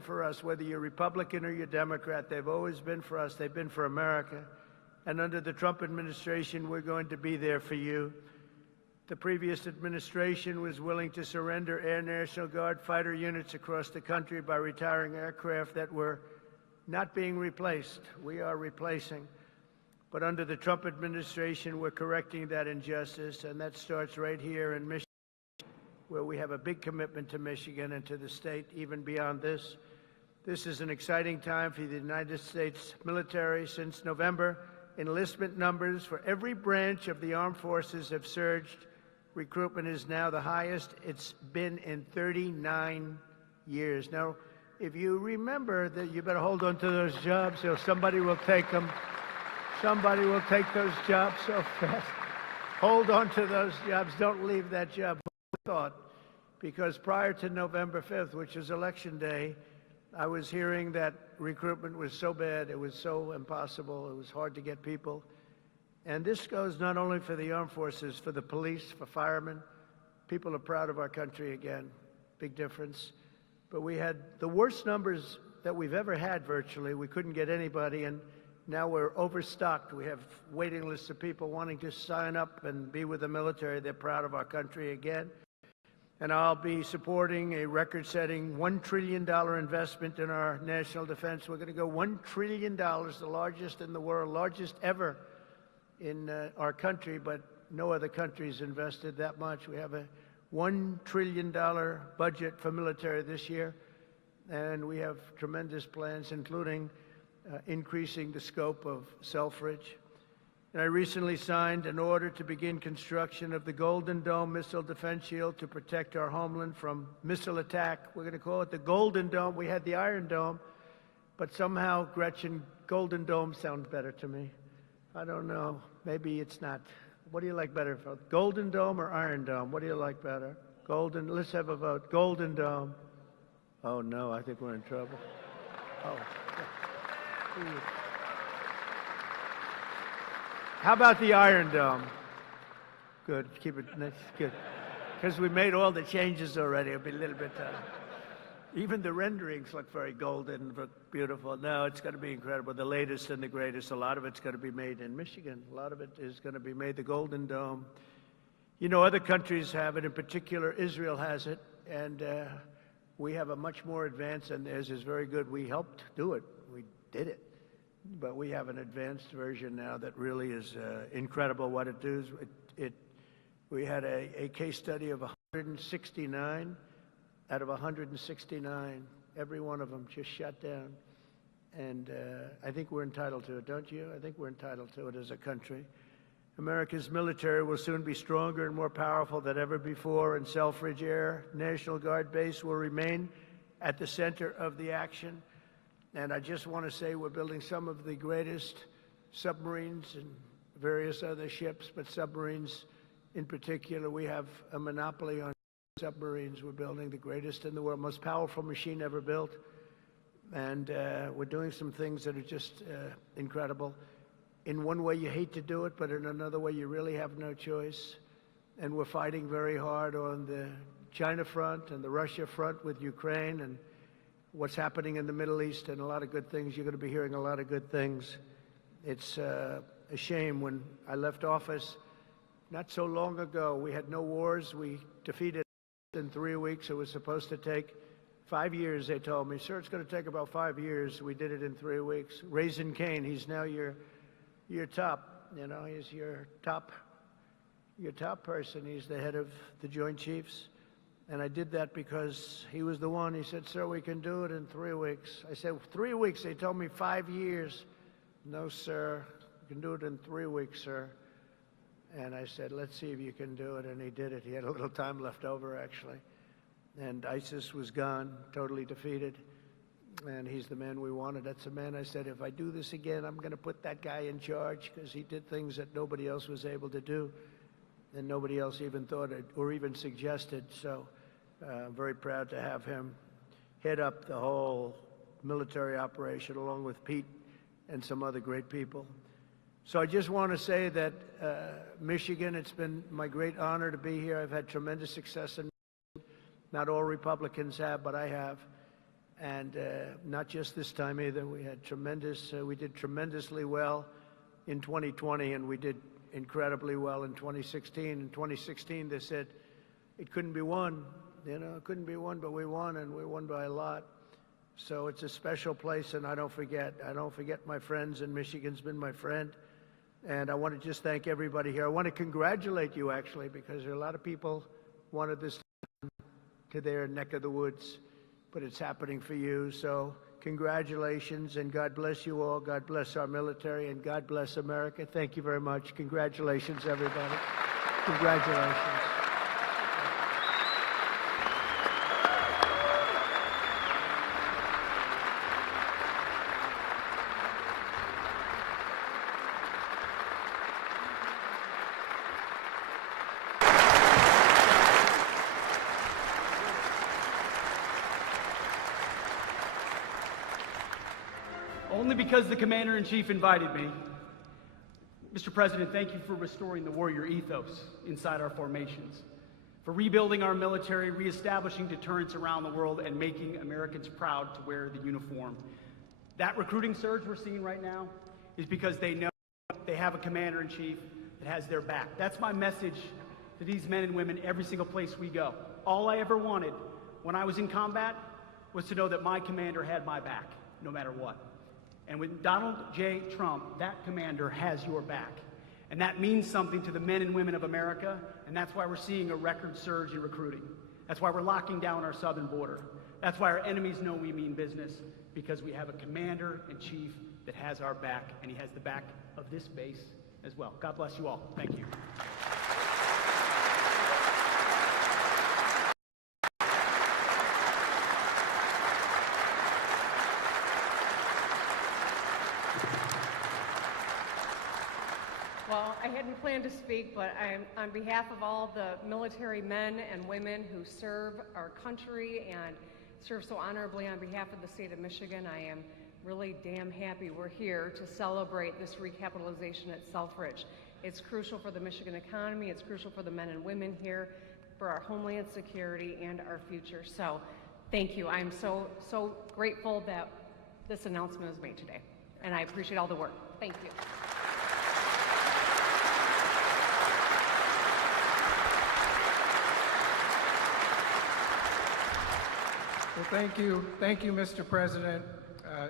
been for us, whether you're Republican or you're Democrat. They've always been for us. They've been for America. And under the Trump administration, we're going to be there for you. The previous administration was willing to surrender Air National Guard fighter units across the country by retiring aircraft that were not being replaced. We are replacing. But under the Trump administration, we're correcting that injustice, and that starts right here in Michigan, where we have a big commitment to Michigan and to the state, even beyond this. This is an exciting time for the United States military. Since November, enlistment numbers for every branch of the armed forces have surged. Recruitment is now the highest it's been in 39 years. Now, if you remember that, you better hold on to those jobs, or somebody will take them. Somebody will take those jobs so fast. Hold on to those jobs. Don't leave that job. Thought, because prior to November 5th, which is Election Day, I was hearing that recruitment was so bad, it was so impossible, it was hard to get people. And this goes not only for the armed forces, for the police, for firemen. People are proud of our country again. Big difference. But we had the worst numbers that we've ever had virtually. We couldn't get anybody, and now we're overstocked. We have waiting lists of people wanting to sign up and be with the military. They're proud of our country again. And I'll be supporting a record-setting $1 trillion investment in our national defense. We're going to go $1 trillion, the largest in the world, largest ever in our country, but no other country's invested that much. We have a $1 trillion budget for military this year, and we have tremendous plans, including increasing the scope of Selfridge. And I recently signed an order to begin construction of the Golden Dome missile defense shield to protect our homeland from missile attack. We're going to call it the Golden Dome. We had the Iron Dome, but somehow, Gretchen, Golden Dome sounds better to me. I don't know. Maybe it's not. What do you like better? Golden Dome or Iron Dome? What do you like better? Golden. Let's have a vote. Golden Dome. Oh, no, I think we're in trouble. Oh. How about the Iron Dome? Good. Keep it. That's good. Because we made all the changes already. It'll be a little bit. Even the renderings look very golden, look beautiful. No, it's going to be incredible. The latest and the greatest. A lot of it's going to be made in Michigan. A lot of it is going to be made. The Golden Dome. You know, other countries have it. In particular, Israel has it, and we have a much more advanced, and theirs is very good. We helped do it. We did it. But we have an advanced version now that really is incredible what it does. We had a case study of 169 out of 169. Every one of them just shut down. And I think we're entitled to it, don't you? I think we're entitled to it as a country. America's military will soon be stronger and more powerful than ever before, and Selfridge Air National Guard Base will remain at the center of the action. And I just want to say we're building some of the greatest submarines and various other ships, but submarines in particular, we have a monopoly on submarines. We're building the greatest in the world, most powerful machine ever built. And we're doing some things that are just incredible. In one way, you hate to do it, but in another way, you really have no choice. And we're fighting very hard on the China front and the Russia front with Ukraine and what's happening in the Middle East, and a lot of good things. You're going to be hearing a lot of good things. It's a shame. When I left office not so long ago, we had no wars. We defeated in 3 weeks. It was supposed to take 5 years, they told me. Sir, it's going to take about 5 years. We did it in 3 weeks. Raisin Kane, he's now your top, you know, he's your top person. He's the head of the Joint Chiefs. And I did that because he was the one. He said, sir, we can do it in 3 weeks. I said, 3 weeks? They told me 5 years. No, sir. You can do it in 3 weeks, sir. And I said, let's see if you can do it. And he did it. He had a little time left over, actually. And ISIS was gone, totally defeated. And he's the man we wanted. That's the man I said, if I do this again, I'm going to put that guy in charge, because he did things that nobody else was able to do. And nobody else even thought it or even suggested. So I'm very proud to have him head up the whole military operation along with Pete and some other great people. So I just want to say that Michigan, it's been my great honor to be here. I've had tremendous success in Michigan. Not all Republicans have, but I have. And not just this time either. We had we did tremendously well in 2020, and we did incredibly well in 2016. In 2016, they said it couldn't be won. It couldn't be won, but we won, and we won by a lot. So it's a special place, and I don't forget my friends, and Michigan's been my friend. And I want to just thank everybody here. I want to congratulate you, actually, because there are a lot of people wanted this to their neck of the woods, but it's happening for you. So congratulations, and God bless you all. God bless our military, and God bless America. Thank you very much. Congratulations, everybody. Congratulations. Only because the Commander-in-Chief invited me. Mr. President, thank you for restoring the warrior ethos inside our formations, for rebuilding our military, reestablishing deterrence around the world, and making Americans proud to wear the uniform. That recruiting surge we're seeing right now is because they know they have a Commander-in-Chief that has their back. That's my message to these men and women every single place we go. All I ever wanted when I was in combat was to know that my commander had my back, no matter what. And with Donald J. Trump, that commander has your back. And that means something to the men and women of America, and that's why we're seeing a record surge in recruiting. That's why we're locking down our southern border. That's why our enemies know we mean business, because we have a Commander-in-Chief that has our back, and he has the back of this base as well. God bless you all. Thank you. Well, I hadn't planned to speak, but on behalf of all the military men and women who serve our country and serve so honorably on behalf of the state of Michigan, I am really damn happy we're here to celebrate this recapitalization at Selfridge. It's crucial for the Michigan economy, it's crucial for the men and women here, for our homeland security and our future. So thank you. I'm so grateful that this announcement was made today, and I appreciate all the work. Thank you. Well, thank you, Mr. President.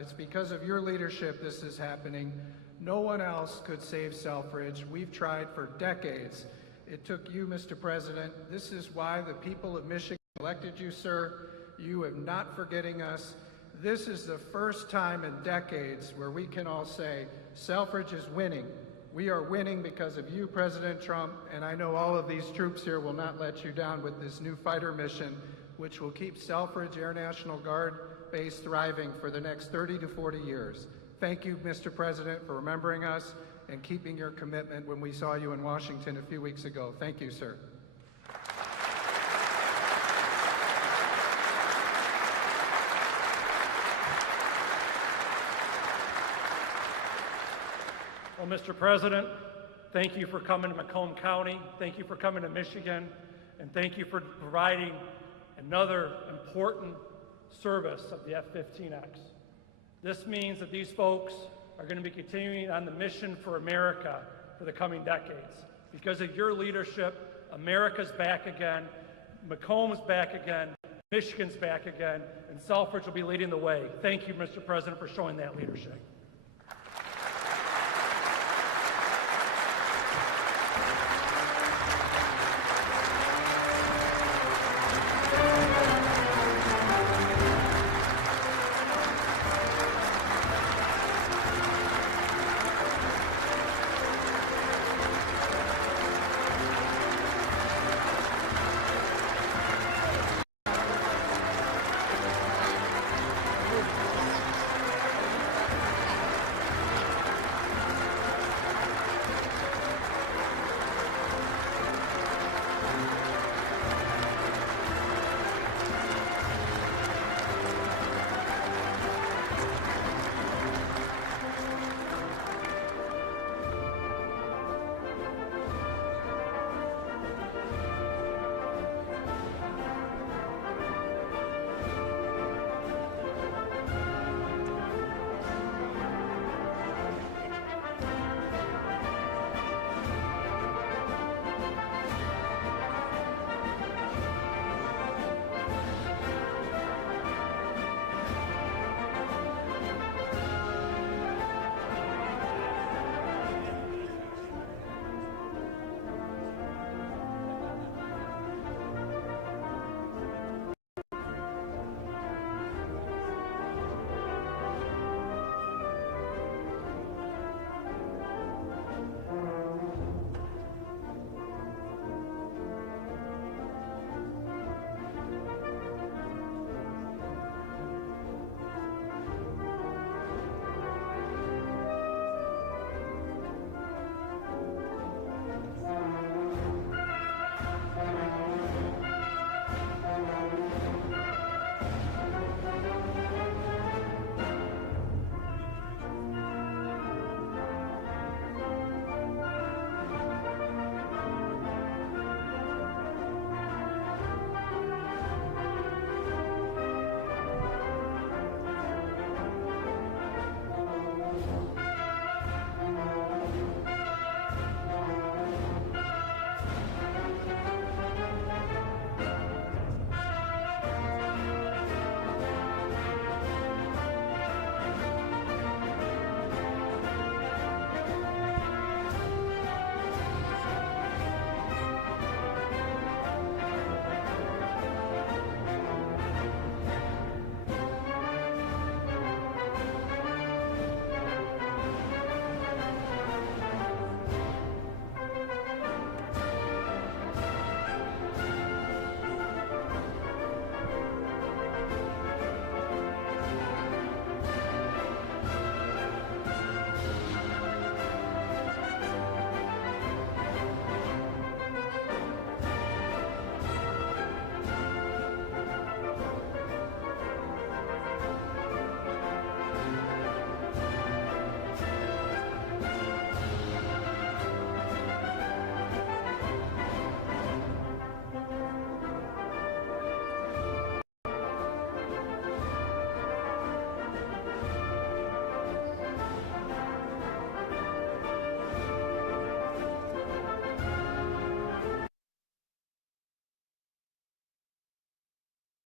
It's because of your leadership this is happening. No one else could save Selfridge. We've tried for decades. It took you, Mr. President. This is why the people of Michigan elected you, sir. You are not forgetting us. This is the first time in decades where we can all say, Selfridge is winning. We are winning because of you, President Trump, and I know all of these troops here will not let you down with this new fighter mission, which will keep Selfridge Air National Guard base thriving for the next 30 to 40 years. Thank you, Mr. President, for remembering us and keeping your commitment when we saw you in Washington a few weeks ago. Thank you, sir. Well, Mr. President, thank you for coming to Macomb County. Thank you for coming to Michigan. And thank you for providing another important service of the F-15X. This means that these folks are going to be continuing on the mission for America for the coming decades. Because of your leadership, America's back again, Macomb's back again, Michigan's back again, and Selfridge will be leading the way. Thank you, Mr. President, for showing that leadership.